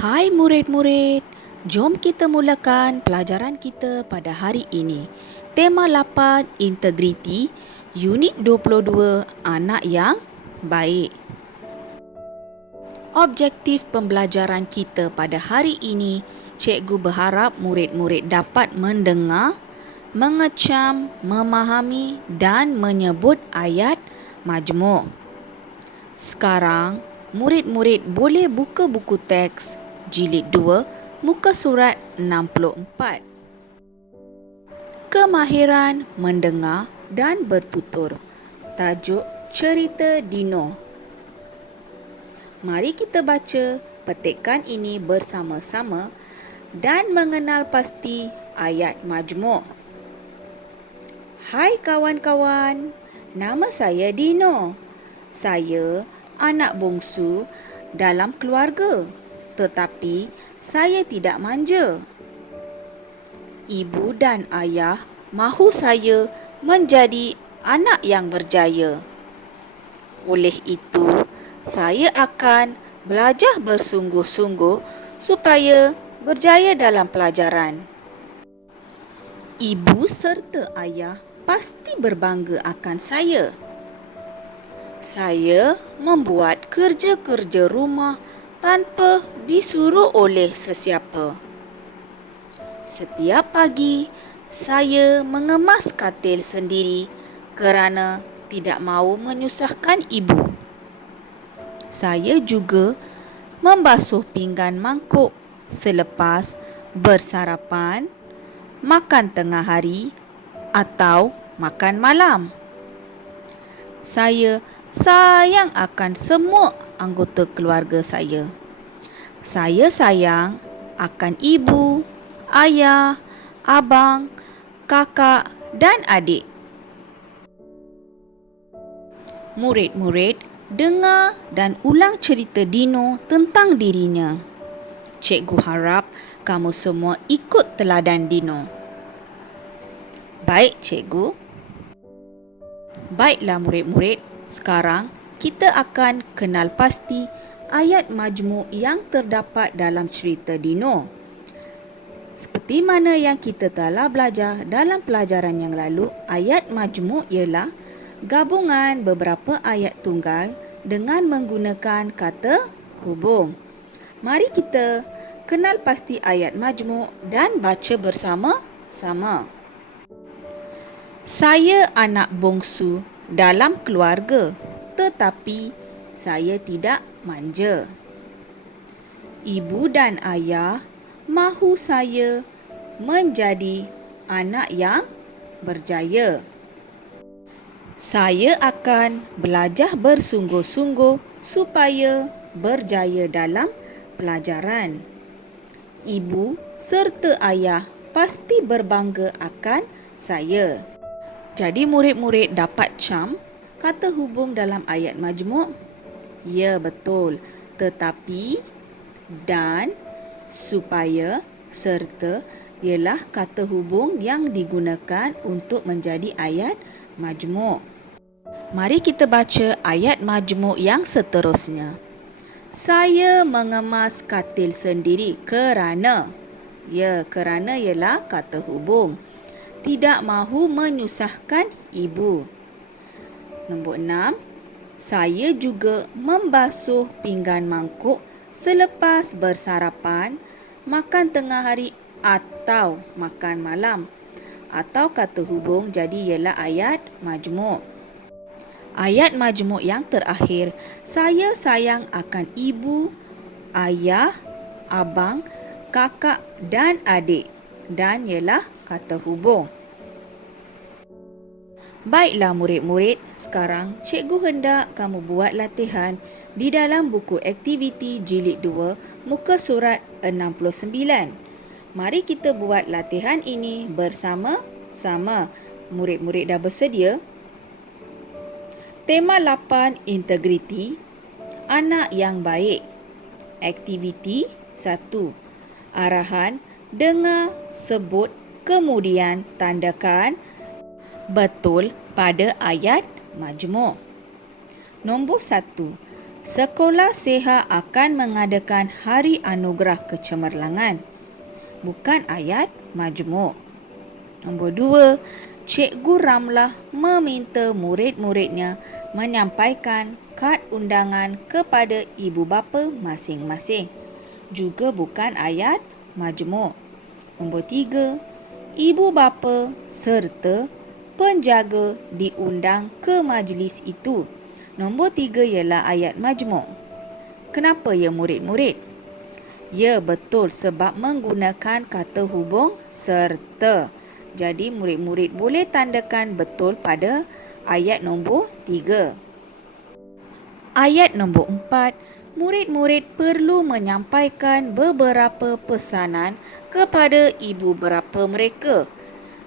Hai murid-murid, jom kita mulakan pelajaran kita pada hari ini. Tema 8, Integriti, Unit 22, Anak yang Baik. Objektif pembelajaran kita pada hari ini, cikgu berharap murid-murid dapat mendengar, mengecam, memahami dan menyebut ayat majmuk. Sekarang, murid-murid boleh buka buku teks jilid 2, muka surat 64. Kemahiran mendengar dan bertutur. Tajuk cerita Dino. Mari kita baca petikan ini bersama-sama dan mengenal pasti ayat majmuk. Hai kawan-kawan, nama saya Dino. Saya anak bongsu dalam keluarga, tetapi saya tidak manja. Ibu dan ayah mahu saya menjadi anak yang berjaya. Oleh itu, saya akan belajar bersungguh-sungguh supaya berjaya dalam pelajaran. Ibu serta ayah pasti berbangga akan saya. Saya membuat kerja-kerja rumah tanpa disuruh oleh sesiapa. Setiap pagi, saya mengemas katil sendiri kerana tidak mahu menyusahkan ibu. Saya juga membasuh pinggan mangkuk selepas bersarapan, makan tengah hari atau makan malam. Saya sayang akan semua anggota keluarga saya. Saya sayang akan ibu, ayah, abang, kakak dan adik. Murid-murid, dengar dan ulang cerita Dino tentang dirinya. Cikgu harap kamu semua ikut teladan Dino. Baik, cikgu. Baiklah murid-murid, sekarang kita akan kenal pasti ayat majmuk yang terdapat dalam cerita Dino. Seperti mana yang kita telah belajar dalam pelajaran yang lalu, ayat majmuk ialah gabungan beberapa ayat tunggal dengan menggunakan kata hubung. Mari kita kenal pasti ayat majmuk dan baca bersama-sama. Saya anak bongsu dalam keluarga, tetapi saya tidak manja. Ibu dan ayah mahu saya menjadi anak yang berjaya. Saya akan belajar bersungguh-sungguh supaya berjaya dalam pelajaran. Ibu serta ayah pasti berbangga akan saya. Jadi murid-murid dapat cam kata hubung dalam ayat majmuk? Ya, betul. Tetapi, dan, supaya, serta ialah kata hubung yang digunakan untuk menjadi ayat majmuk. Mari kita baca ayat majmuk yang seterusnya. Saya mengemas katil sendiri kerana. Ya, kerana ialah kata hubung. Tidak mahu menyusahkan ibu. Nombor 6. Saya juga membasuh pinggan mangkuk selepas bersarapan, makan tengah hari atau makan malam. Atau kata hubung jadi ialah ayat majmuk. Ayat majmuk yang terakhir, saya sayang akan ibu, ayah, abang, kakak dan adik. Dan ialah kata hubung. Baiklah murid-murid, sekarang cikgu hendak kamu buat latihan di dalam buku aktiviti jilid 2, muka surat 69. Mari kita buat latihan ini bersama-sama. Murid-murid dah bersedia? Tema 8, Integriti, Anak yang Baik. Aktiviti 1. Arahan, dengar, sebut, kemudian tandakan betul pada ayat majmuk. Nombor 1. Sekolah Siha akan mengadakan Hari Anugerah Kecemerlangan. Bukan ayat majmuk. Nombor 2, Cikgu Ramlah meminta murid-muridnya menyampaikan kad undangan kepada ibu bapa masing-masing. Juga bukan ayat majmuk. Nombor 3, ibu bapa serta penjaga diundang ke majlis itu. Nombor 3 ialah ayat majmuk. Kenapa ya murid-murid? Ya, betul, sebab menggunakan kata hubung serta. Jadi murid-murid boleh tandakan betul pada ayat nombor 3. Ayat nombor 4, murid-murid perlu menyampaikan beberapa pesanan kepada ibu bapa mereka.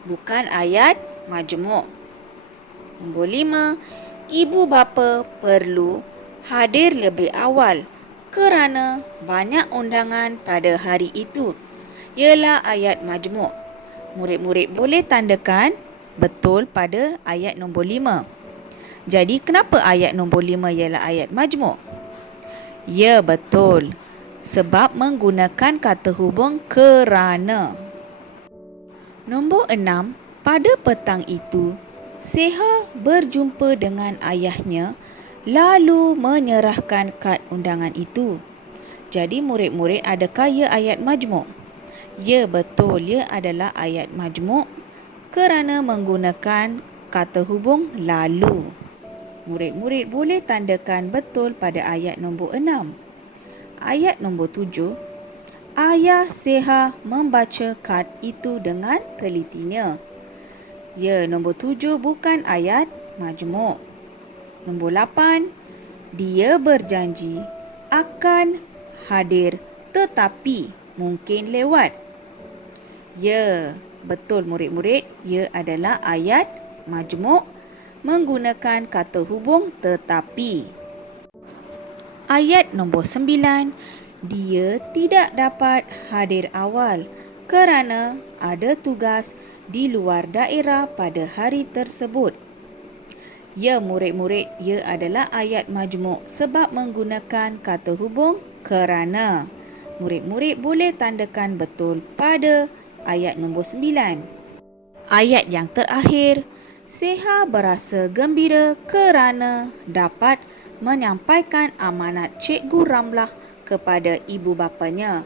Bukan ayat majmuk. Nombor 5, ibu bapa perlu hadir lebih awal kerana banyak undangan pada hari itu. Ialah ayat majmuk. Murid-murid boleh tandakan betul pada ayat nombor 5. Jadi kenapa ayat nombor 5 ialah ayat majmuk? Ya, betul. Sebab menggunakan kata hubung kerana. Nombor 6, pada petang itu, Siha berjumpa dengan ayahnya lalu menyerahkan kad undangan itu. Jadi murid-murid, adakah ia ayat majmuk? Ya, betul, ia adalah ayat majmuk kerana menggunakan kata hubung lalu. Murid-murid boleh tandakan betul pada ayat nombor 6. Ayat nombor 7, ayah Siha membaca kad itu dengan telitinya. Ya, nombor 7 bukan ayat majmuk. Nombor 8, dia berjanji akan hadir tetapi mungkin lewat. Ya, betul murid-murid, ia adalah ayat majmuk menggunakan kata hubung tetapi. Ayat nombor 9, dia tidak dapat hadir awal kerana ada tugas di luar daerah pada hari tersebut. Ya murid-murid, ia adalah ayat majmuk sebab menggunakan kata hubung kerana. Murid-murid boleh tandakan betul pada ayat nombor 9. Ayat yang terakhir, Siha berasa gembira kerana dapat menyampaikan amanat Cikgu Ramlah kepada ibu bapanya.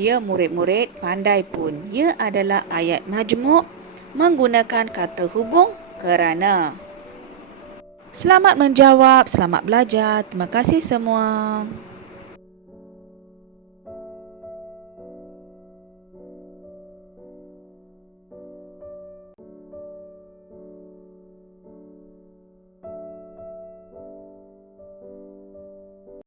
Ya murid-murid, pandai pun, ia adalah ayat majmuk menggunakan kata hubung kerana. Selamat menjawab, selamat belajar. Terima kasih semua.